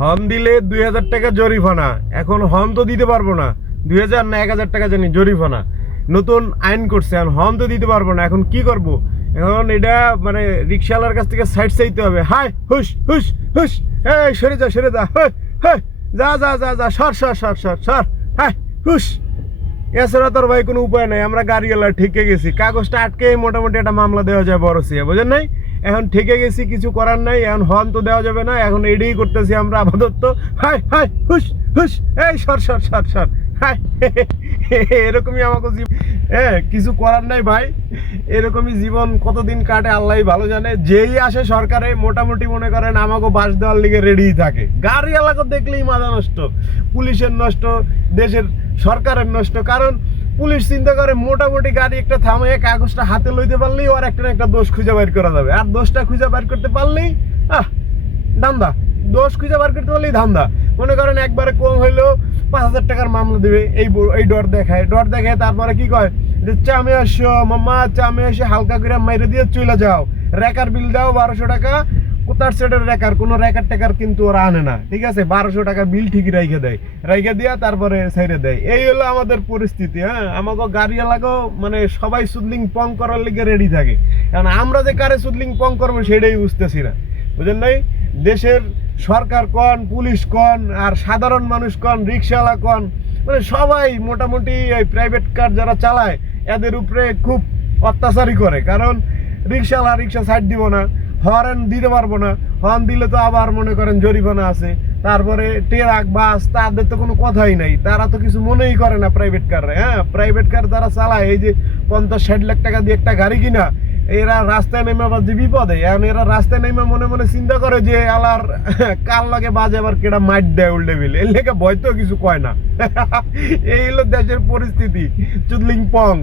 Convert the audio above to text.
Horn দিলে 2000 টাকা জরিমানা। এখন হর্ন তো দিতে পারবো না, 2000 না 1000 টাকা জানি জরিমানা নতুন আইন করছে। এখন হর্ন তো দিতে পারবো না, এখন কি করব? এখন এটা মানে রিক্সাওয়ালার কাছ থেকে সাইড চাইতে হবে। হাই হুস হুস হুস, এই সরে যা সরে যা, যা যা যা যা, সর সর সর সর সর, হাই হুস। এছাড়া তোর ভাই কোনো উপায় নাই, আমরা গাড়িওয়ালা ঠেকে গেছি, কাগজটা আটকে মোটামুটি একটা মামলা দেওয়া যায় বড় সিয়া, বুঝেন নাই? এখন ঠেকে গেছি, কিছু করার নাই, এখন হর্ন তো দেওয়া যাবে না, এখন এটাই করতেছি আমরা আপাতত। হাই হাই হুস হুস, এই সর সর সর সর, হাই। এরকমই আমাকে কিছু করার নাই ভাই, এরকমই জীবন কতদিন কাটে আল্লাহ ভালো জানে। যেই আসে সরকারে মোটামুটি মনে করেন আমাকে বাস দেওয়ার লিগে রেডি থাকে। গাড়ি এলাকা দেখলেই মাথা নষ্ট, পুলিশের নষ্ট, দেশের সরকারের নষ্ট। কারণ পুলিশ চিন্তা করে মোটামুটি গাড়ি একটা থামে কাগজটা হাতে লইতে পারলেই ওর একটা না একটা দোষ খুঁজে বের করা যাবে, আর দোষটা খুঁজে বের করতে পারলেই ধান্দা, দোষ খুঁজে বের করতে পারলেই ধান্দা। মনে করেন একবারে কম হইলেও 5000 টাকার মামলা দেবে, এই ডর দেখায় তারপরে কি কয় যে চামে আসো মামা, চামে এসে হালকা করে মাইরে দিয়ে চলে যাও, রেকার বিল দাও 1200 টাকা। কোথার সেটের রেকার, কোনো রেকার টেকার কিন্তু ওরা আনে না, ঠিক আছে? 1200 টাকা বিল ঠিকই রাইখে দেয়, রাইখে দিয়া তারপরে ছেড়ে দেয়। এই হলো আমাদের পরিস্থিতি। আমাকে গাড়িওয়ালাকেও মানে সবাই সুদলিং পং করার লিগে রেডি থাকে, কারণ আমরা যে কারে সুদলিং পং করবো সেটাই বুঝতেছি না, বুঝেন নাই? দেশের সরকার কন, পুলিশ কন, আর সাধারণ মানুষ কন, রিক্সাওয়ালা কন, মানে সবাই মোটামুটি এই প্রাইভেট কার যারা চালায় এদের উপরে খুব অত্যাচারই করে। কারণ রিক্সাওয়ালা রিক্সা সাইড দিব না, হর্ন দিতে পারবো না, হর্ন দিলে তো আবার মনে করেন জরিমানা আছে। তারপরে ট্রাক বাস তাদের তো কোনো কথাই নাই, তারা তো কিছু মনেই করে না প্রাইভেট কারে। প্রাইভেট কার তারা চালায়, এই যে 50-60 লাখ টাকা দিয়ে একটা গাড়ি কিনা, এরা রাস্তায় নেমে আবার যে বিপদে, এখন এরা রাস্তায় নেমে মনে মনে চিন্তা করে যে আলার কার লাগে বাজে আবার কেটা মাইট দেয় উল্টে বিল, এর লেগে ভয় তো কিছু কয় না। এই হলো দেশের পরিস্থিতি, চুদলিং পং।